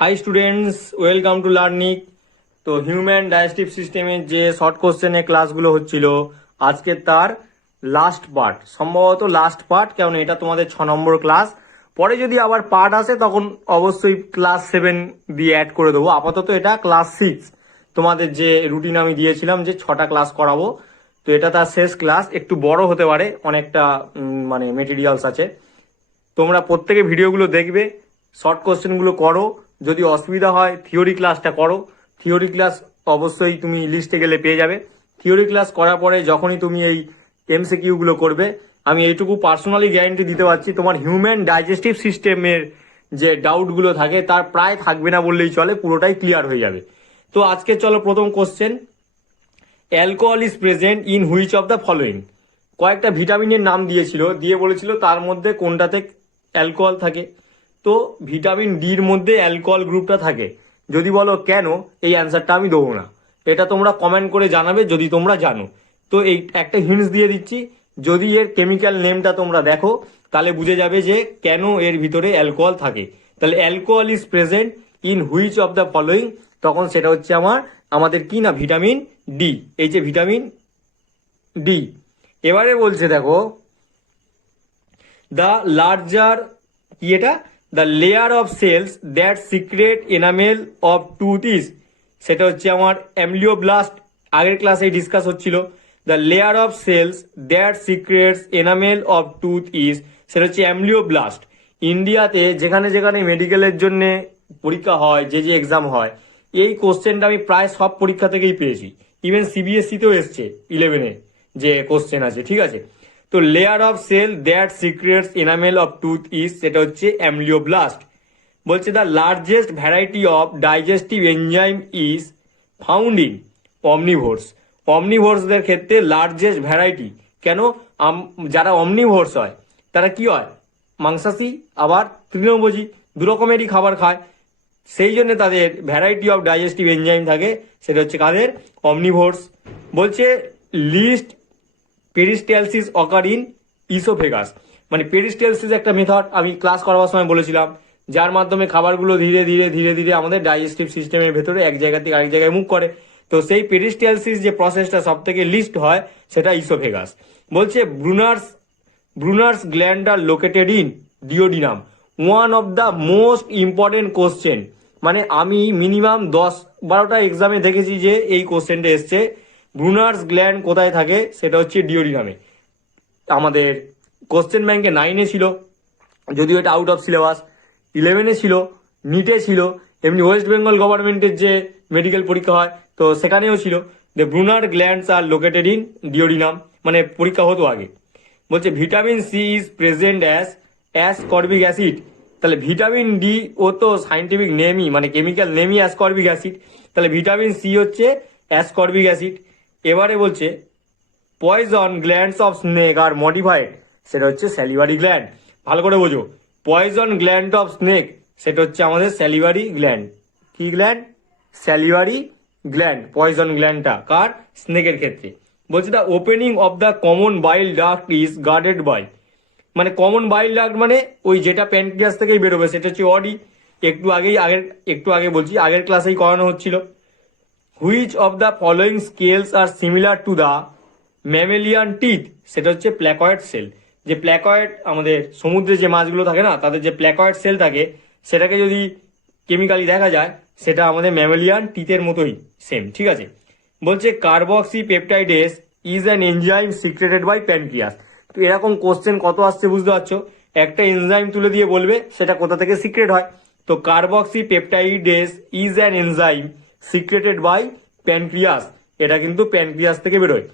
High students, welcome to learning. তো human digestive সিস্টেমের যে শর্ট কোশ্চেনের ক্লাসগুলো হচ্ছিল, আজকে তার লাস্ট পার্ট, সম্ভবত লাস্ট পার্ট, কারণ এটা তোমাদের 6 নম্বর ক্লাস। পরে যদি আবার পার্ট আসে তখন অবশ্যই ক্লাস 7 দিয়ে অ্যাড করে দেবো। আপাতত এটা ক্লাস 6, তোমাদের যে রুটিন আমি দিয়েছিলাম যে 6টা ক্লাস করাবো, তো এটা তার শেষ ক্লাস। একটু বড় হতে পারে, অনেকটা মানে মেটেরিয়ালস আছে। তোমরা প্রত্যেকে ভিডিওগুলো দেখবে, শর্ট কোশ্চেনগুলো করো। যদি অসুবিধা হয় থিওরি ক্লাসটা করো। থিওরি ক্লাস অবশ্যই তুমি লিস্টে গেলে পেয়ে যাবে। থিওরি ক্লাস করার পরে যখনই তুমি এই এমসিকিউগুলো করবে, আমি এইটুকু পার্সোনালি গ্যারান্টি দিতে পারছি, তোমার হিউম্যান ডাইজেস্টিভ সিস্টেমের যে ডাউটগুলো থাকে তার প্রায় থাকবে না বললেই চলে, পুরোটাই ক্লিয়ার হয়ে যাবে। তো আজকে চলো প্রথম question, alcohol is present in which of the following. কয়েকটা ভিটামিনের নাম দিয়েছিল, দিয়ে বলেছিল তার মধ্যে কোনটাতে অ্যালকোহল থাকে। তো ভিটামিন ডির মধ্যে অ্যালকোহল গ্রুপটা থাকে। যদি বলো কেন, এই অ্যান্সারটা আমি দেবো না, এটা তোমরা কমেন্ট করে জানাবে যদি তোমরা জানো। তো এই একটা হিন্টস দিয়ে দিচ্ছি, যদি এর কেমিক্যাল নেমটা তোমরা দেখো তাহলে বুঝে যাবে যে কেন এর ভিতরে অ্যালকোহল থাকে। তাহলে alcohol is present in which of the following, তখন সেটা হচ্ছে আমাদের কি না, ভিটামিন ডি। এই যে ভিটামিন ডি। এবারে বলছে দেখো, দ্য লার্জার কি এটা, the layer of cells that secrete enamel of tooth is, সেটা হচ্ছে আমার অ্যামলিওব্লাস্ট। আগের ক্লাসে ডিসকাস হচ্ছিল, the layer of cells that secretes enamel of tooth is, সেটা হচ্ছে অ্যামলিওব্লাস্ট। ইন্ডিয়াতে যেখানে যেখানে মেডিকেলের জন্য পরীক্ষা হয়, যে যে এক্সাম হয়, এই কোশ্চেনটা আমি প্রায় সব পরীক্ষা থেকেই পেয়েছি। ইভেন সিবিএসসিতেও এসছে 11-এ যে কোশ্চেন আছে, ঠিক আছে। তো layer of cell that secretes enamel of tooth is, সেটা হচ্ছে অ্যামলিওব্লাস্ট। বলছে the largest variety of digestive enzyme is found in omnivores. অমনিভোর্সদের ক্ষেত্রে লার্জেস্ট ভ্যারাইটি কেন, যারা অমনিভোর্স হয় তারা কি হয়, মাংসাশী আবার তৃণভোজী, দু রকমেরই খাবার খায়, সেই জন্য তাদের ভ্যারাইটি অফ ডাইজেস্টিভ এনজাইম থাকে, সেটা হচ্ছে কাদের, অমনিভোর্স। বলছে least peristalsis occur in oesophagus. মানে পেরিস্টালসিস একটা মেথড, আমি ক্লাস করাবার সময় বলেছিলাম, যার মাধ্যমে খাবারগুলো ধীরে ধীরে ধীরে ধীরে আমাদের ডাইজেস্টিভ সিস্টেমের ভেতরে এক জায়গা থেকে আরেক জায়গায় মুভ করে। তো সেই পেরিস্টালসিস যে প্রসেসটা সব থেকে লিস্ট হয় সেটা ইসোফেগাস। বলছে Brunner's gland are located in duodenum. One of the most important question, মানে আমি মিনিমাম 10-12টা এক্সামে দেখেছি যে এই কোশ্চেনটা এসছে। ব্রুনার্স গ্ল্যান্ড কোথায় থাকে, সেটা হচ্ছে ডিওডিনামে। আমাদের কোশ্চেন ব্যাংকে 9-এ ছিল, যদিও এটা আউট অফ সিলেবাস। 11-এ ছিল, নিটে ছিল, এমনি ওয়েস্ট বেঙ্গল গভর্নমেন্টের যে মেডিকেল পরীক্ষা হয় তো সেখানেও ছিল। The Brunner glands are located in duodenum, মানে পরীক্ষা হতো আগে। বলছে vitamin C is present ascorbic acid. তাহলে ভিটামিন ডি ও তো সাইন্টিফিক নেমই, মানে কেমিক্যাল নেমই অ্যাসকর্বিক অ্যাসিড, তাহলে ভিটামিন সি হচ্ছে অ্যাসকর্বিক অ্যাসিড। এবারে বলছে poison glands of snake are modified, সেটা হচ্ছে স্যালিভারি গ্ল্যান্ড। ভালো করে বোঝো, পয়জন গ্ল্যান্ড অফ স্নেক সেটা হচ্ছে আমাদের স্যালিভারি গ্ল্যান্ড। কি গ্ল্যান্ড, স্যালিভারি গ্ল্যান্ড। পয়জন গ্ল্যান্ডটা কার, স্নেকের ক্ষেত্রে। বলছে the opening of the common bile duct is guarded by, মানে কমন বাইল ডাক্ট মানে ওই যেটা প্যানক্রিয়াস থেকেই বেরোবে সেটা হচ্ছে অডি। একটু আগে বলছি, আগের ক্লাসেই করানো হচ্ছিল। Which of the following scales are similar to the mammalian teeth, সেটা হচ্ছে প্ল্যাকয়েড সেল। যে প্ল্যাকয়েড, আমাদের সমুদ্রে যে মাছগুলো থাকে না তাদের যে প্ল্যাকয়েড সেল থাকে, সেটাকে যদি কেমিক্যালি দেখা যায় সেটা আমাদের ম্যামেলিয়ান টিথের মতোই সেম, ঠিক আছে। বলছে carboxypeptidase is an enzyme secreted by pancreas. তো এরকম কোশ্চেন কত আসছে বুঝতে পারছো, একটা এনজাইম তুলে দিয়ে বলবে সেটা কোথা থেকে সিক্রেট হয়। তো carboxypeptidase is an enzyme secreted by pancreas, এটা কিন্তু প্যানক্রিয়াস থেকে বেরোয়।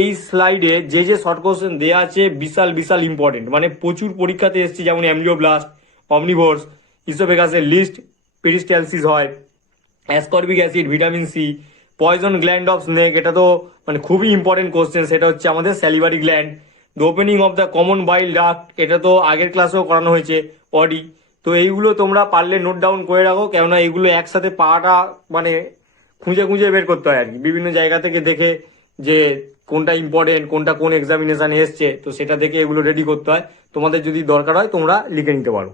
এই স্লাইডে যে যে শর্ট কোশ্চেন দেওয়া আছে বিশাল বিশাল ইম্পর্টেন্ট, মানে প্রচুর পরীক্ষাতে এসছে, যেমন অ্যামলিওব্লাস্ট, অমনিভোর্স, ইসোফেগাসের লিস্ট পেরিস্টালসিস হয়, ascorbic acid, vitamin C, poison gland of snake, এটা তো মানে খুবই ইম্পর্টেন্ট কোশ্চেন, সেটা হচ্ছে আমাদের salivary gland. The opening of the common bile duct, এটা তো আগের ক্লাসেও করানো হয়েছে, অডি। তো এইগুলো তোমরা পারলে নোট ডাউন করে রাখো, কেননা এইগুলো একসাথে পাওয়াটা মানে খুঁজে খুঁজে বের করতে হয় আর কি, বিভিন্ন জায়গা থেকে দেখে যে কোনটা ইম্পর্টেন্ট, কোনটা কোন এক্সামিনেশনে এসছে, তো সেটা দেখে এগুলো রেডি করতে হয়। তোমাদের যদি দরকার হয় তোমরা লিখে নিতে পারো।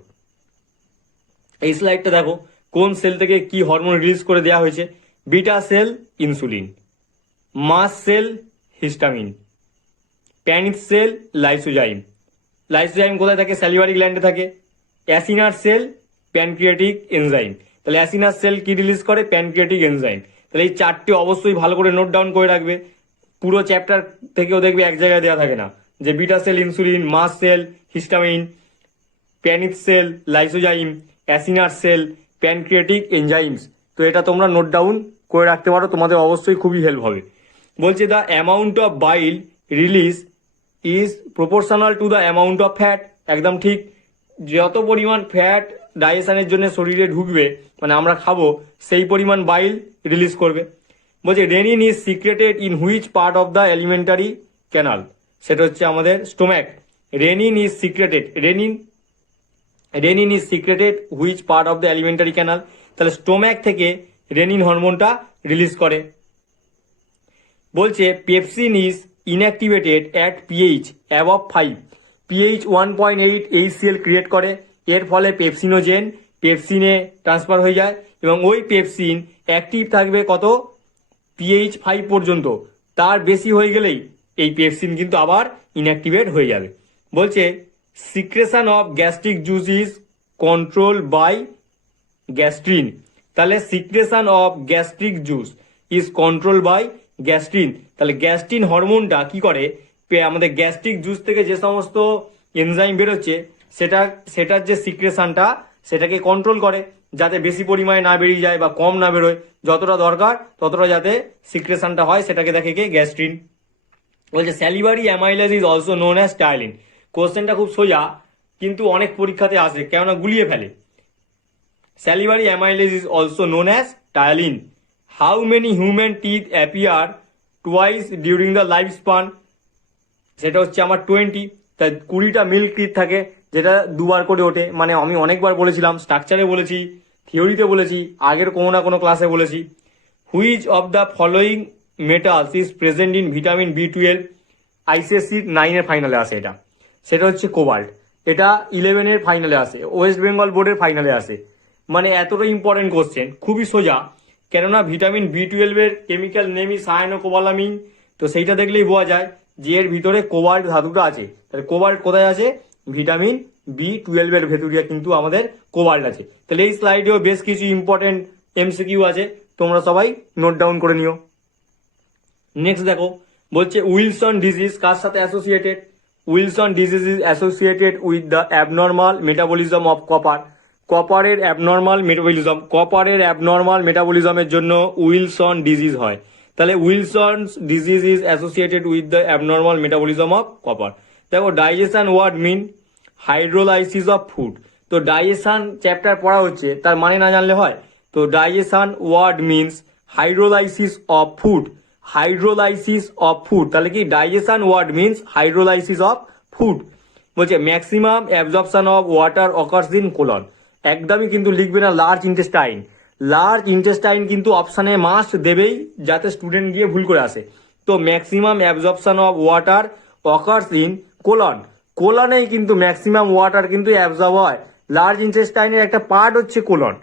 এই স্লাইডটা দেখো, কোন সেল থেকে কি হরমোন রিলিজ করে দেওয়া হয়েছে? Beta cell insulin, mast cell histamine, panic cell lysozyme. Lysozyme কোথায় থাকে? স্যালিভারি গ্ল্যান্ডে থাকে। Acinar cell pancreatic enzyme. তাহলে অ্যাসিনার সেল কি রিলিজ করে? Pancreatic enzyme. তাহলে এই চারটি অবশ্যই ভালো করে নোট ডাউন করে রাখবে। পুরো চ্যাপ্টার থেকেও দেখবে এক জায়গায় দেওয়া থাকে না, যে beta cell insulin, mast cell histamine, panic cell lysozyme, acinar cell pancreatic enzymes. তো এটা তোমরা নোট ডাউন করে রাখতে পারো, তোমাদের অবশ্যই খুবই হেল্প হবে। বলছে the amount of bile release is proportional to the amount of fat. একদম ঠিক, যত পরিমাণ ফ্যাট ডাইজেশনের জন্য শরীরে ঢুকবে, মানে আমরা খাবো, সেই পরিমাণ বাইল রিলিজ করবে। বলছে renin is secreted in which part of the elementary canal? সেটা হচ্ছে আমাদের stomach. Renin is secreted, renin is secreted which part of the elementary canal? তাহলে স্টোম্যাক থেকে রেনিন হরমোনটা রিলিজ করে। বলছে pepsin is inactivated at pH above 5, pH 1.8 HCl create করে। এর ফলে পেপসিনোজেন পেপসিনে ট্রান্সফার হয়ে যায় এবং ওই পেপসিন অ্যাক্টিভ থাকবে কত? পিএইচ 5 পর্যন্ত। তার বেশি হয়ে গেলেই এই পেপসিন কিন্তু আবার ইনঅ্যাক্টিভেট হয়ে যাবে। বলছে secretion of gastric juice is control by gastrin. তাহলে secretion of gastric juice is control by gastrin. তাহলে গ্যাস্ট্রিন হরমোনটা কি করে? আমাদের গ্যাস্ট্রিক জুস থেকে যে সমস্ত এনজাইম বেরোচ্ছে সেটার যে সিক্রেশনটা সেটাকে কন্ট্রোল করে, যাতে বেশি পরিমাণে না বেরিয়ে যায় বা কম না বেরোয়, যতটা দরকার ততটা যাতে সিক্রেশনটা হয় সেটাকে দেখে কে? গ্যাস্ট্রিন। বলছে salivary amylase is also known as ptyalin. কোশ্চেনটা খুব সোজা, কিন্তু অনেক পরীক্ষাতে আসে, কেননা গুলিয়ে ফেলে। Salivary amylase is also known as ptyalin. How many human teeth appear twice during the life span? সেটা হচ্ছে আমার 20। তাই 20টা মিল্ক টিথ থাকে, যেটা দুবার করে ওঠে। মানে আমি অনেকবার বলেছিলাম, স্ট্রাকচারে বলেছি, থিওরিতে বলেছি, আগের কোনো না কোনো ক্লাসে বলেছি। Which of the following metals is present in vitamin B12? ICSE 9-এর ফাইনালে আসে এটা। সেটা হচ্ছে কোবাল্ট। এটা 11-এর ফাইনালে আসে, ওয়েস্ট বেঙ্গল বোর্ডের ফাইনালে আসে। মানে এতটা ইম্পর্টেন্ট কোশ্চেন, খুবই সোজা। কেননা ভিটামিন B12-এর কেমিক্যাল নেমই সায়ানোকোবালামিন। তো সেইটা দেখলেই বোঝা যায় যে এর ভিতরে কোবাল্ট ধাতুটা আছে। তাহলে কোবাল্ট কোথায় আছে? ভিটামিন B12-এর ভেতরিয়া কিন্তু আমাদের কোবাল্ট আছে। তাহলে এই স্লাইডেও বেশ কিছু ইম্পর্টেন্ট MCQ আছে, তোমরা সবাই নোট ডাউন করে নিও। নেক্সট দেখো, বলছে উইলসন ডিজিজ কার সাথে associated? Wilson disease is associated with the abnormal metabolism of copper. কপারের অ্যাবনর্মাল মেটাবলিজমের জন্য উইলসন ডিজিজ হয়। তাহলে Wilson disease is associated with the abnormal metabolism of copper. দেখো digestion word mean hydrolysis of food. তো digestion chapter পড়া হচ্ছে, তার মানে না জানলে হয়? তো digestion word means hydrolysis of food. Hydrolysis of food, তাহলে কি digestion word means hydrolysis of food. বলছে maximum absorption of water occurs in colon. একদমই কিন্তু লিখবে না লার্জ ইন্টেস্টাইন। লার্জ ইন্টেস্টাইন কিন্তু অপশানে মাস্ট দেবেই, যাতে স্টুডেন্ট গিয়ে ভুল করে আসে। তো maximum absorption of water occurs in colon. কোলনেই কিন্তু ম্যাক্সিমাম ওয়াটার কিন্তু অ্যাবজর্ব হয়। লার্জ ইন্টেস্টাইনের একটা পার্ট হচ্ছে কোলন,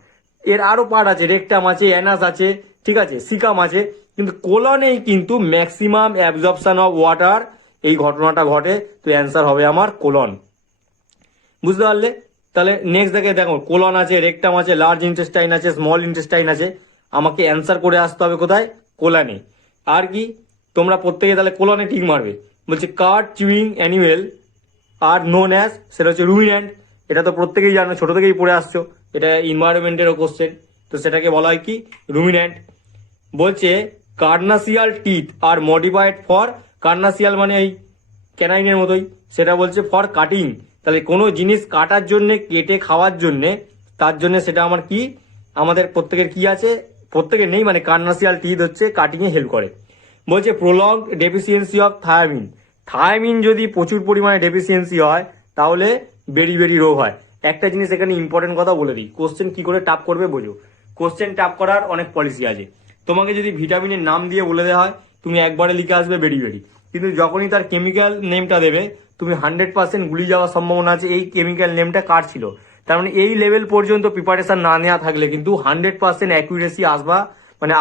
এর আরো পার্ট আছে, রেকটাম আছে, অ্যানাস আছে, ঠিক আছে, সিকাম আছে, কিন্তু কোলনেই কিন্তু ম্যাক্সিমাম অ্যাবজর্পশন অফ ওয়াটার এই ঘটনাটা ঘটে। তো অ্যান্সার হবে আমার কোলন। বুঝতে পারলে? তাহলে নেক্সট দেখো কোলন আছে, রেকটাম আছে, লার্জ ইন্টেস্টাইন আছে, স্মল ইন্টেস্টাইন আছে। আমাকে অ্যান্সার করে আসতে হবে কোথায়? কোলনে। আর কি তোমরা প্রত্যেকে তাহলে কোলনে ঠিক মারবে। বলছে cud chewing animal are known as, সেটা হচ্ছে রুমিন্যান্ট। এটা তো প্রত্যেকেই জানো, ছোট থেকেই পড়ে আসছো, এটা এনভায়রনমেন্টেরও কোশ্চেন। তো সেটাকে বলা হয় কি? রুমিন্যান্ট। বলছে কার্নাসিয়াল টিথ আর মডিফাইড ফর, কার্নাসিয়াল মানে এই ক্যানাইনের মতোই, সেটা বলছে ফর কাটিং। তাহলে কোনো জিনিস কাটার জন্যে, কেটে খাওয়ার জন্যে, তার জন্য সেটা আমার কি? আমাদের প্রত্যেকের কি আছে? প্রত্যেকের নেই, মানে কার্নাসিয়াল টিথ হচ্ছে কাটিংয়ে হেল্প করে। বলছে prolonged deficiency of thymine. Thymine যদি প্রচুর পরিমাণে ডেফিসিয়েন্সি হয় তাহলে বেরি রোগ হয়। একটা জিনিস এখানে ইম্পর্টেন্ট কথা বলে দিই, কোশ্চেন কি করে টাপ করবে বোঝো। কোশ্চেন টাপ করার অনেক পলিসি আছে। তোমাকে যদি ভিটামিনের নাম দিয়ে বলে দেওয়া হয়, তুমি একবারে লিখে আসবে বেরি। কিন্তু যখনই তার কেমিক্যাল নেমটা দেবে, তুমি 100% গুলিয়ে যাওয়ার সম্ভাবনা আছে এই কেমিক্যাল নেমটা কার ছিল। তার মানে এই লেভেল পর্যন্ত প্রিপারেশন না নেওয়া থাকলে কিন্তু 100% অ্যাকুরেসি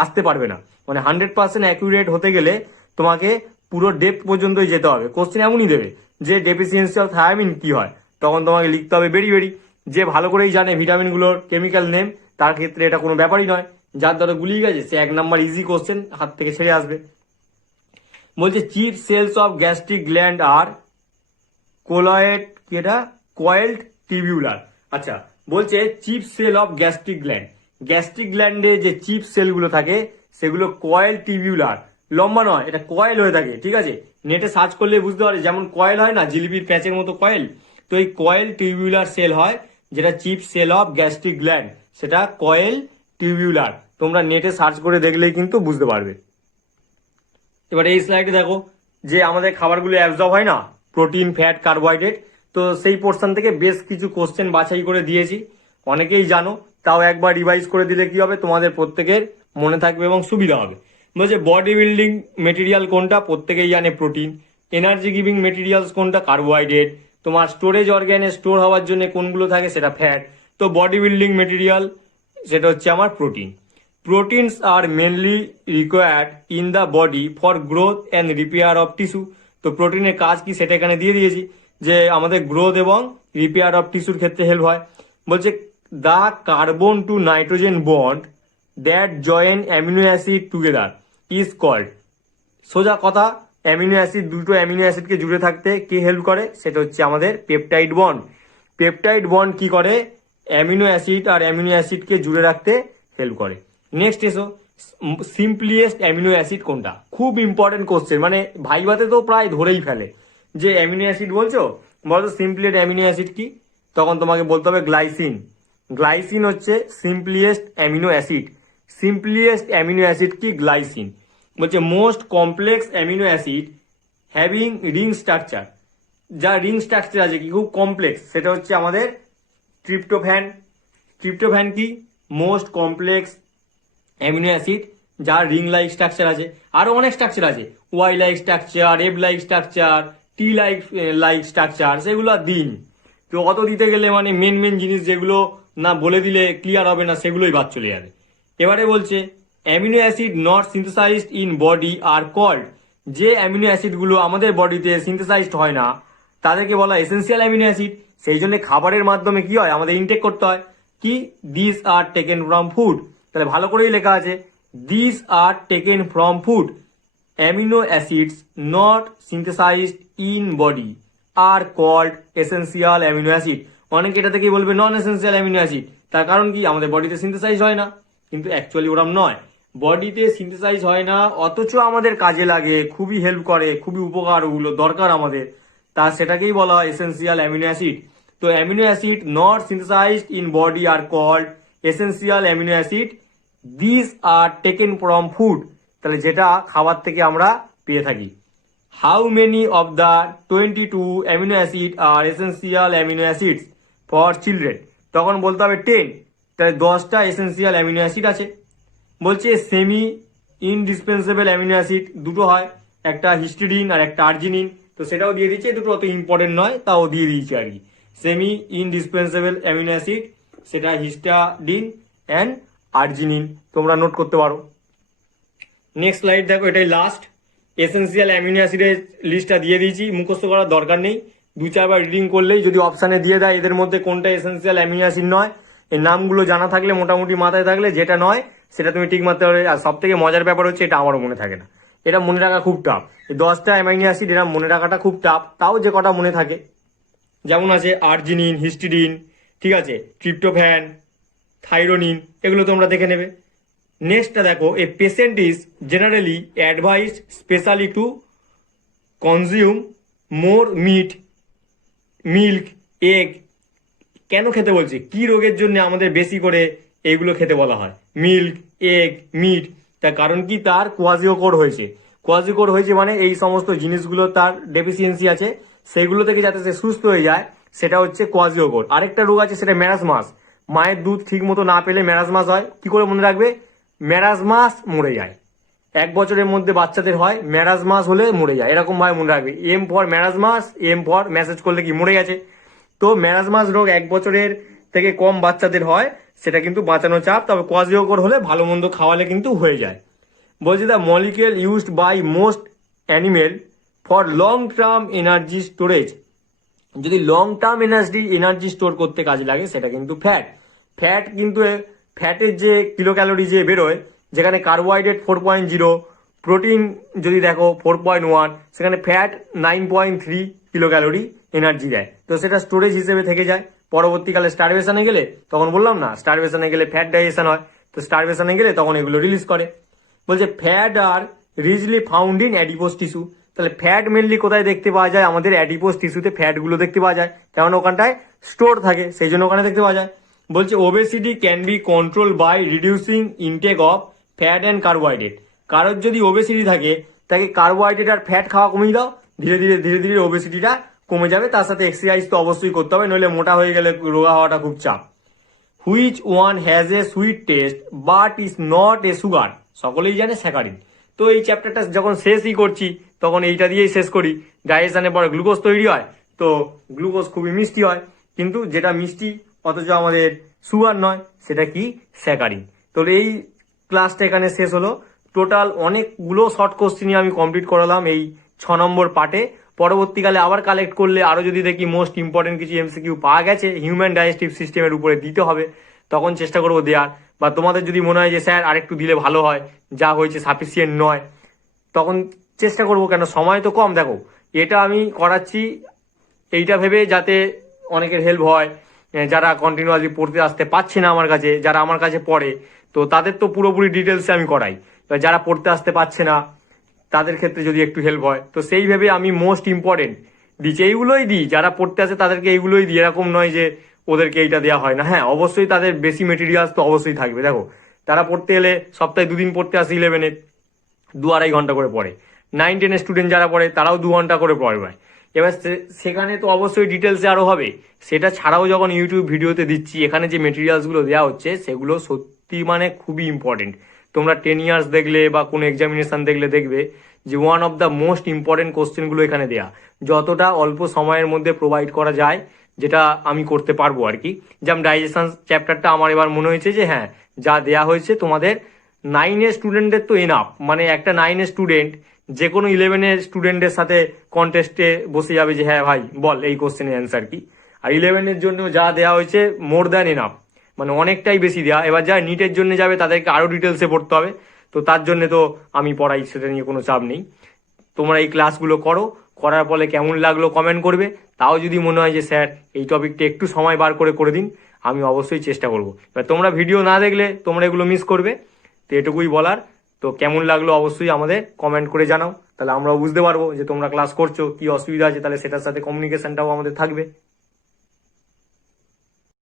আসতে পারবে না। মানে 100% অ্যাকুরেট হতে গেলে তোমাকে পুরো ডেপথ পর্যন্তই যেতে হবে। কোশ্চেন এমনই দেবে যে ডেফিসিয়েন্সি অফ থায়ামিন কি হয়, তখন তোমাকে লিখতে হবে বেরি বেরি। যে ভালো করেই জানে ভিটামিনগুলোর কেমিক্যাল নেম, তার ক্ষেত্রে এটা কোনো ব্যাপারই নয়। যার দ্বারা গুলিয়ে গেছে সে 1 নাম্বার ইজি কোশ্চেন হাত থেকে ছেড়ে আসবে। বলছে chief cells of gastric gland are coiled tubular. আচ্ছা, বলছে chief cell of gastric gland, gastric গ্ল্যান্ডে যে চিফ সেলগুলো থাকে সেগুলো কয়েল টিবিউলার, লম্বা নয়, এটা কয়েল হয়ে থাকে। ঠিক আছে, নেটে সার্চ করলে বুঝতে পারে, যেমন কয়েল হয় না জিলিপির প্যাচের মতো কয়েল, তো এই কয়েল টিবিউলার সেল হয় যেটা chief cell of gastric gland, সেটা কয়েল টিবিউলার। তোমরা নেটে সার্চ করে দেখলেই কিন্তু বুঝতে পারবে। এবার এই স্লাইডে দেখো যে আমাদের খাবারগুলো অ্যাবজর্ব হয় না, প্রোটিন, ফ্যাট, কার্বোহাইড্রেট, তো সেই পোর্শন থেকে বেশ কিছু কোশ্চেন বাছাই করে দিয়েছি। অনেকেই জানো, তাও একবার রিভাইজ করে দিলে কি হবে, তোমাদের প্রত্যেকের মনে থাকবে এবং সুবিধা হবে। বলছে বডি বিল্ডিং মেটেরিয়াল কোনটা, প্রত্যেকেই জানে প্রোটিন। এনার্জি গিভিং মেটেরিয়ালস কোনটা, কার্বোহাইড্রেট। তোমার স্টোরেজ অর্গ্যানে স্টোর হওয়ার জন্য কোনগুলো থাকে, সেটা ফ্যাট। তো বডি বিল্ডিং মেটেরিয়াল সেটা হচ্ছে আমার protein. Proteins are mainly required in the body for growth and repair of tissue. তো প্রোটিনের কাজ কি সেটা এখানে দিয়ে দিয়েছি, যে আমাদের গ্রোথ এবং রিপেয়ার অফ টিস্যুর ক্ষেত্রে হেল্প হয়। বলছে the carbon to nitrogen bond that join amino acid together is called. সোজা কথা, দুটো অ্যামিনো অ্যাসিডকে জুড়ে থাকতে কে হেল্প করে, সেটা হচ্ছে আমাদের পেপটাইড বন্ড। পেপটাইড বন্ড কি করে, অ্যামিনো অ্যাসিড আর অ্যামিনো অ্যাসিডকে জুড়ে রাখতে হেল্প করে। নেক্সট এসো, সিম্পলিয়েস্ট অ্যামিনো অ্যাসিড কোনটা, খুব ইম্পর্টেন্ট কোশ্চেন, মানে ভাইভাতে তো প্রায় ধরেই ফেলে যে অ্যামিনো অ্যাসিড বলছো, বলতো সিম্পলিয়েস্ট অ্যামিনো অ্যাসিড কি, তখন তোমাকে বলতে হবে গ্লাইসিন। গ্লাইসিন হচ্ছে simplest amino acid. Simplest amino acid কি, গ্লাইসিন। বলছে most complex amino acid having ring structure, যা রিং স্ট্রাকচার আছে কি খুব কমপ্লেক্স, সেটা হচ্ছে আমাদের ট্রিপ্টোফ্যান। ট্রিপ্টোফ্যান কি মোস্ট কমপ্লেক্স অ্যামিনো অ্যাসিড যার রিং লাইক স্ট্রাকচার আছে। আরো অনেক স্ট্রাকচার আছে, Y like structure, F like structure, T like structure, সেগুলো দিন। তো অত দিতে গেলে মানে মেন জিনিস যেগুলো না বলে দিলে ক্লিয়ার হবে না, সেগুলোই বাদ চলে যাবে। এবারে বলছে amino acid not synthesised in body are called, যে অ্যামিনো অ্যাসিডগুলো আমাদের বডিতে সিনথেসাইজড হয় না তাদেরকে বলা এসেন্সিয়াল অ্যামিনো অ্যাসিড। সেই জন্য খাবারের মাধ্যমে কি হয়, আমাদের ইনটেক করতে হয় কি, this are taken from food. তাহলে ভালো করেই লেখা আছে this are taken from food. Amino acids not synthesised in body are called essential amino acid. অনেকে এটা থেকেই বলবে নন এসেন্সিয়াল অ্যামিনো অ্যাসিড, তার কারণ কি আমাদের বডিতে সিনথেসাইজ হয় না, কিন্তু অ্যাকচুয়ালি ওরম নয়, বডিতে সিনথেসাইজ হয় না অথচ আমাদের কাজে লাগে, খুবই হেল্প করে, খুবই উপকার, ওগুলো দরকার আমাদের, তা সেটাকেই বলা হয় এসেন্সিয়াল অ্যামিনো অ্যাসিড। তো amino acid not synthesised in body are called essential amino acid, this are taken from food, তাহলে যেটা খাবার থেকে আমরা পেয়ে থাকি। How many of the 22 amino acid are essential amino acids for children, তখন বলতে হবে 10, তাহলে 10টা এসেন্সিয়াল অ্যামিনো অ্যাসিড আছে। বলছে সেমি ইনডিসপেন্সেবল অ্যামিনো অ্যাসিড দুটো হয়, একটা হিস্টিডিন আর একটা আর্জিনিন, তো সেটাও দিয়ে দিচ্ছে, দুটো অত ইম্পর্টেন্ট নয় তাও দিয়ে দিয়েছে আর কি। সেমি ইনডিসপেন্সেবল অ্যামিনো অ্যাসিড সেটা হিস্টাডিন অ্যান্ড আর্জিনিন, তোমরা নোট করতে পারো। নেক্সট স্লাইড দেখো, এটাই লাস্ট। এসেন্সিয়াল অ্যামিনো অ্যাসিডের লিস্টটা দিয়ে দিয়েছি, মুখস্থ করার দরকার নেই, 2-4বার রিডিং করলেই যদি অপশানে দিয়ে দেয় এদের মধ্যে কোনটা এসেন্সিয়াল অ্যামিনো অ্যাসিড নয়, এই নামগুলো জানা থাকলে মোটামুটি মাথায় থাকলে যেটা নয় সেটা তুমি ঠিক মারতে পারবে। আর সব থেকে মজার ব্যাপার হচ্ছে এটা আমারও মনে থাকে না, এটা মনে রাখা খুব টাফ। এই 10টা অ্যামিনো অ্যাসিড এরা মনে রাখাটা খুব টাফ, তাও যে কটা মনে থাকে, যেমন আছে আর্জিনিন, হিস্টিডিন, ঠিক আছে, ট্রিপ্টোফ্যান, থাইরোনিন, এগুলো তোমরা দেখে নেবে। নেক্সটটা দেখো, a patient is generally advised specially to consume more meat, milk, egg. কেন খেতে বলছে, কি রোগের জন্য আমাদের বেশি করে এগুলো খেতে বলা হয়, মিল্ক, এগ, মিট, তার কারণ কি, তার কোয়াজিওকোড হয়েছে। কোয়াজিওকোড হয়েছে মানে এই সমস্ত জিনিসগুলো তার ডেফিসিয়েন্সি আছে, সেগুলো থেকে যাতে সে সুস্থ হয়ে যায় সেটা হচ্ছে কোয়াজিওকোড। আরেকটা রোগ আছে সেটা ম্যারাসমাস, মায়ের দুধ ঠিক মতো না পেলে ম্যারাসমাস হয়। কি করে মনে রাখবে, ম্যারাসমাস মরে যায়, 1 বছরের মধ্যে বাচ্চাদের হয়, ম্যারাসমাস হলে মরে যায়, এরকম ভাবে মনে রাখবে। M for marasmus, M for message করলে কি মরে গেছে। তো ম্যারাসমাস রোগ 1 বছরের থেকে কম বাচ্চাদের হয় সেটা কিন্তু বাঁচানো চাপ, তবে কোয়াজিওকর হলে ভালো মন্দ খাওয়ালে কিন্তু হয়ে যায়। বলছি the molecule used by most animal for long term energy storage, যদি লং টার্ম এনার্জি স্টোর করতে কাজে লাগে সেটা কিন্তু ফ্যাট কিন্তু ফ্যাটের যে কিলো ক্যালোরি যে বেরোয়, যেখানে কার্বোহাইড্রেট 4.0, প্রোটিন যদি দেখো 4.1, সেখানে ফ্যাট 9.3 কিলো ক্যালোরি এনার্জি দেয়। তো সেটা স্টোরেজ হিসেবে থেকে যায়। পরবর্তীকালে স্টারভেশনে গেলে, তখন বললাম না স্টারভেশনে গেলে ফ্যাট ডাইজেশন হয়, তো স্টারভেশনে গেলে তখন এগুলো রিলিজ করে। বলছে fat are richly found in adipose tissue, তাহলে ফ্যাট মেনলি কোথায় দেখতে পাওয়া যায়? আমাদের অ্যাডিপোস টিস্যুতে ফ্যাটগুলো দেখতে পাওয়া যায়, কারণ ওখানটায় স্টোর থাকে, সেই জন্য ওখানে দেখতে পাওয়া যায়। বলছে obesity can be control by reducing intake of fat and carbohydrate. কারোর যদি ওবেসিটি থাকে তাকে কার্বোহাইড্রেট আর ফ্যাট খাওয়া কমিয়ে দাও, ধীরে ধীরে ওবেসিটিটা কমে যাবে। তার সাথে এক্সারসাইজ তো অবশ্যই করতে হবে, নইলে মোটা হয়ে গেলে রোগা হওয়াটা খুব চাপ। Which one has a sweet test but is not a sugar, সকলেই জানে স্যাকারিন। তো এই চ্যাপ্টারটা যখন শেষই করছি তখন এইটা দিয়েই শেষ করি। ডাইজেশনের পরে গ্লুকোজ তৈরি হয়, তো গ্লুকোজ খুবই মিষ্টি হয়, কিন্তু যেটা মিষ্টি অথচ আমাদের সুগার নয় সেটা কি? স্যাকারিন। তো এই ক্লাসটা এখানে শেষ হলো। টোটাল অনেকগুলো শর্ট কোশ্চেনই আমি কমপ্লিট করালাম এই 6 নম্বর পার্টে। পরবর্তীকালে আবার কালেক্ট করলে আরো যদি দেখি মোস্ট ইম্পর্টেন্ট কিছু এমসিকিউ পাওয়া গেছে হিউম্যান ডাইজেস্টিভ সিস্টেমের উপরে দিতে হবে, তখন চেষ্টা করবো দেওয়ার। বা তোমাদের যদি মনে হয় যে স্যার আরেকটু দিলে ভালো হয়, যা হয়েছে সাফিসিয়েন্ট নয়, তখন চেষ্টা করবো। কেন সময় তো কম, দেখো এটা আমি করাচ্ছি এইটা ভেবে যাতে অনেকের হেল্প হয়, যারা কন্টিনিউয়াসলি পড়তে আসতে পারছে না আমার কাছে, যারা আমার কাছে পড়ে, তো তাদের তো পুরোপুরি ডিটেলসে আমি করাই। এবার যারা পড়তে আসতে পারছে না তাদের ক্ষেত্রে যদি একটু হেল্প হয়, তো সেই ভেবে আমি মোস্ট ইম্পর্টেন্ট দিচ্ছি, এইগুলোই দিই। যারা পড়তে আসে তাদেরকে এইগুলোই দিই, এরকম নয় যে ওদেরকে এইটা দেওয়া হয় না। হ্যাঁ অবশ্যই তাদের বেশি মেটেরিয়ালস তো অবশ্যই থাকবে। দেখো তারা পড়তে এলে সপ্তাহে 2 দিন পড়তে আসে 11-এ 2-2.5 ঘন্টা করে পড়ে, 9-10 স্টুডেন্ট যারা পড়ে তারাও 2 ঘন্টা করে পড়বে। এবার সেখানে তো অবশ্যই ডিটেলসে আরো হবে। সেটা ছাড়াও যখন ইউটিউব ভিডিওতে দিচ্ছি, এখানে যে মেটেরিয়ালসগুলো দেওয়া হচ্ছে সেগুলো সত্যি মানে খুবই ইম্পর্টেন্ট। তোমরা 10 ইয়ার্স দেখলে বা কোনো এক্সামিনেশন দেখলে দেখবে যে one of the most important কোশ্চেনগুলো এখানে দেয়া, যতটা অল্প সময়ের মধ্যে প্রোভাইড করা যায়, যেটা আমি করতে পারবো আর কি। যেমন ডাইজেশন চ্যাপ্টারটা আমার এবার মনে হয়েছে যে হ্যাঁ যা দেয়া হয়েছে তোমাদের 9-এর স্টুডেন্টদের তো এনাফ, মানে একটা 9-এর স্টুডেন্ট যে কোনো 11-এর স্টুডেন্টের সাথে কন্টেস্টে বসে যাবে যে হ্যাঁ ভাই বল এই কোশ্চেনের অ্যান্সার কি। আর 11-এর জন্য যা দেওয়া হয়েছে মোর দ্যান এনাফ, মানে অনেকটাই বেশি দেওয়া। এবার যারা নিটের জন্য যাবে তাদেরকে আরো ডিটেলসে পড়তে হবে, তো তার জন্য তো আমি পড়াই, সেটা নিয়ে কোনো চাপ নেই। তোমরা এই ক্লাসগুলো করো, করার ফলে কেমন লাগলো কমেন্ট করবে। তাও যদি মনে হয় যে স্যার এই টপিকটা একটু সময় বার করে দিন, আমি অবশ্যই চেষ্টা করবো। এবার তোমরা ভিডিও না দেখলে তোমরা এগুলো মিস করবে, তো এটুকুই বলার। তো কেমন লাগলো অবশ্যই আমাদের কমেন্ট করে জানাও, তাহলে আমরাও বুঝতে পারবো যে তোমরা ক্লাস করছো, কি অসুবিধা আছে, তাহলে সেটার সাথে কমিউনিকেশনটাও আমাদের থাকবে।